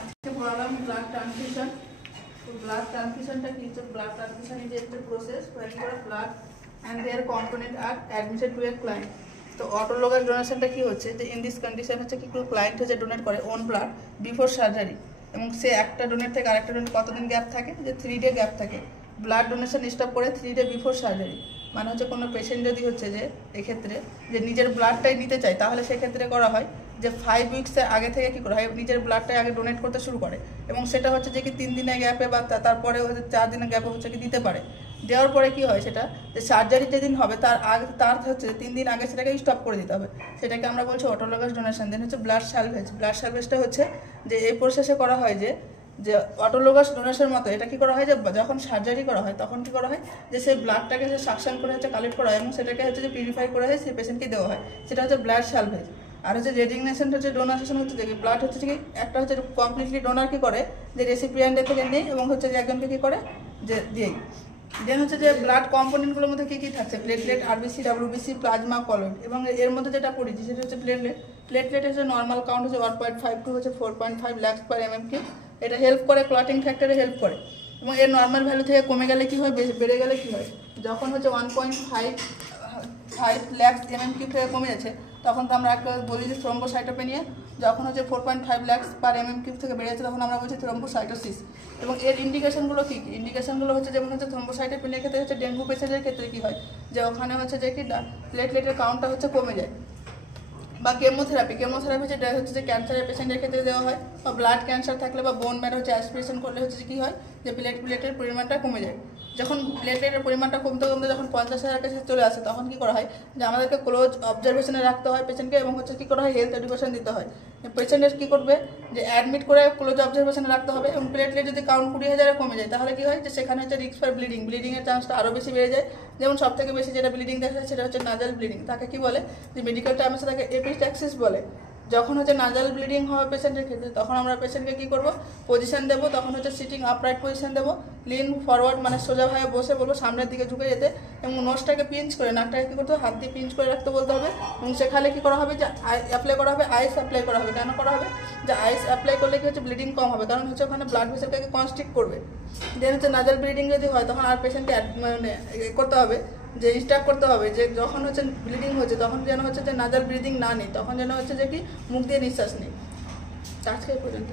আজকে পড়ালাম blood transfusion. তো blood ট্রান্সফিউশনটা কি হচ্ছে? Blood transfusion is a process where blood and their component are admitted to a client. তো autologous ডোনেশনটা কি হচ্ছে, যে ইন দিস কন্ডিশন হচ্ছে কি ক্লায়েন্ট হচ্ছে ডোনেট করে ওন ব্লাড বিফোর সার্জারি, এবং সে একটা ডোনেট থেকে আরেকটা ডোনেট কতদিন গ্যাপ থাকে, যে 3 ডে গ্যাপ থাকে। ব্লাড ডোনেশন স্টপ করে 3 ডে বিফোর সার্জারি। মানে হচ্ছে কোনো পেশেন্ট যদি হচ্ছে যে এক্ষেত্রে যে নিজের ব্লাডটাই নিতে চায়, তাহলে সেক্ষেত্রে করা হয় যে 5 উইক্সের আগে থেকে কী করা হয়, নিজের ব্লাডটাই আগে ডোনেট করতে শুরু করে, এবং সেটা হচ্ছে যে কি 3 দিনের গ্যাপে বা তারপরে হচ্ছে 4 দিনের গ্যাপে হচ্ছে কি দিতে পারে। দেওয়ার পরে কি হয়, সেটা যে সার্জারি যেদিন হবে তার হচ্ছে 3 দিন আগে সেটাকে স্টপ করে দিতে হবে। সেটাকে আমরা বলছি অটোলোগাস ডোনেশন। দেন হচ্ছে ব্লাড সালভেজ। ব্লাড সালভেজটা হচ্ছে যে এই প্রসেসে করা হয় যে অটোলোগাস ডোনেশনের মতো এটা কি করা হয়, যে যখন সার্জারি করা হয় তখন কি করা হয়, যে সেই ব্লাডটাকে সে সাকশন করে হচ্ছে কালেক্ট করা হয়, এবং সেটাকে হচ্ছে যে পিউরিফাই করে হয় সেই পেশেন্টকে দেওয়া হয়, সেটা হচ্ছে ব্লাড সালভেজ। আর হচ্ছে রেজিগনেশন হচ্ছে ডোনারেশন হচ্ছে যে ব্লাড হচ্ছে কি একটা হচ্ছে কমপ্লিটলি ডোনার কি করে, যে রেসিপিয়েন্টের থেকে নেই এবং হচ্ছে যে একজনকে কী করে যে দিয়েই। দেন হচ্ছে যে ব্লাড কম্পোনেন্টগুলোর মধ্যে কী কী থাকছে, platelet, RBC, WBC, plasma, colloid, এবং এর মধ্যে যেটা পড়েছি সেটা হচ্ছে প্লেটলেট। প্লেটলেট হচ্ছে নর্মাল কাউন্ট হচ্ছে 1.5 টু হচ্ছে 4.5 lakhs per mm3। এটা হেল্প করে, ক্লটিং ফ্যাক্টরে হেল্প করে, এবং এর নর্মাল ভ্যালু থেকে কমে গেলে কী হয়, বেড়ে গেলে কী হয়, যখন হচ্ছে 1.5 lakhs mm3 থেকে কমে যাচ্ছে, তখন তো আমরা একটা বলি যে থ্রম্বোসাইটোপেনিয়া। যখন হচ্ছে 4.5 lakhs per mm3 থেকে বেড়ে যাচ্ছে, তখন আমরা বলছি থ্রম্বোসাইটোসিস। এবং এর ইন্ডিকেশনগুলো কী কী? ইন্ডিকেশনগুলো হচ্ছে যেমন হচ্ছে থ্রম্বোসাইটোপেনিয়ার ক্ষেত্রে হচ্ছে ডেঙ্গু পেশেন্টের ক্ষেত্রে কী হয়, যে ওখানে হচ্ছে যে কি প্লেটলেটের কাউন্টটা হচ্ছে কমে যায়। বা কেমোথেরাপি যেটা হচ্ছে যে ক্যান্সারের পেশেন্টের ক্ষেত্রে দেওয়া হয়, বা ব্লাড ক্যান্সার থাকলে বা বোন ম্যারো হচ্ছে অ্যাসপিরেশন করলে হচ্ছে যে কী হয়, যে প্লেটের পরিমাণটা কমে যায়। যখন প্লেটের পরিমাণটা কমতে কমতে যখন 50,000 কাছে চলে আসে, তখন কী করা হয়, যে আমাদেরকে ক্লোজ অবজারভেশনে রাখতে হয় পেশেন্টকে, এবং হচ্ছে কী করা হয়, হেলথ এডুকেশন দিতে হয়। পেশেন্টের কী করবে, যে অ্যাডমিট করে ক্লোজ অবজারভেশনে রাখতে হবে, এবং প্লেটলেট যদি কাউন্ট 20,000 কমে যায়, তাহলে কী হয়, যে সেখানে হচ্ছে রিস্ক ফর ব্লিডিংয়ের চান্সটা আরও বেশি বেড়ে যায়। যেমন সবথেকে বেশি যেটা ব্লিডিং দেখা যায় সেটা হচ্ছে নাজাল ব্লিডিং। তাকে কী বলে, যে মেডিকেল টার্মসে তাকে এপিস্ট্যাক্সিস বলে। যখন হচ্ছে নাজাল ব্লিডিং হবে পেশেন্টের ক্ষেত্রে, তখন আমরা পেশেন্টকে কী করবো, পজিশন দেবো, তখন হচ্ছে সিটিং আপরাইট পজিশন দেবো, লিন ফরওয়ার্ড মানে সোজাভাবে বসে বলবো সামনের দিকে ঝুঁকে যেতে, এবং নোজটাকে পিঞ্চ করে, নাকটাকে কী করতে হবে, হাত দিয়ে পিঞ্চ করে রাখতে বলতে হবে। এবং সেখানে কী করা হবে, যে অ্যাপ্লাই করা হবে, আইস অ্যাপ্লাই করা হবে। কেন করা হবে, যে আইস অ্যাপ্লাই করলে কি হচ্ছে ব্লিডিং কম হবে, কারণ হচ্ছে ওখানে ব্লাড ভেসেলটাকে কনস্ট্রিক্ট করবে। দেন হচ্ছে নাজাল ব্লিডিং যদি হয়, তখন আর পেশেন্টকে মানে করতে হবে, যে ইনস্ট্রাক্ট করতে হবে যে যখন হচ্ছে ব্লিডিং হচ্ছে তখন যেন হচ্ছে যে নাজাল ব্রিদিং না নিই, তখন যেন হচ্ছে যে কি মুখ দিয়ে নিঃশ্বাস নিই। আজকে পর্যন্ত।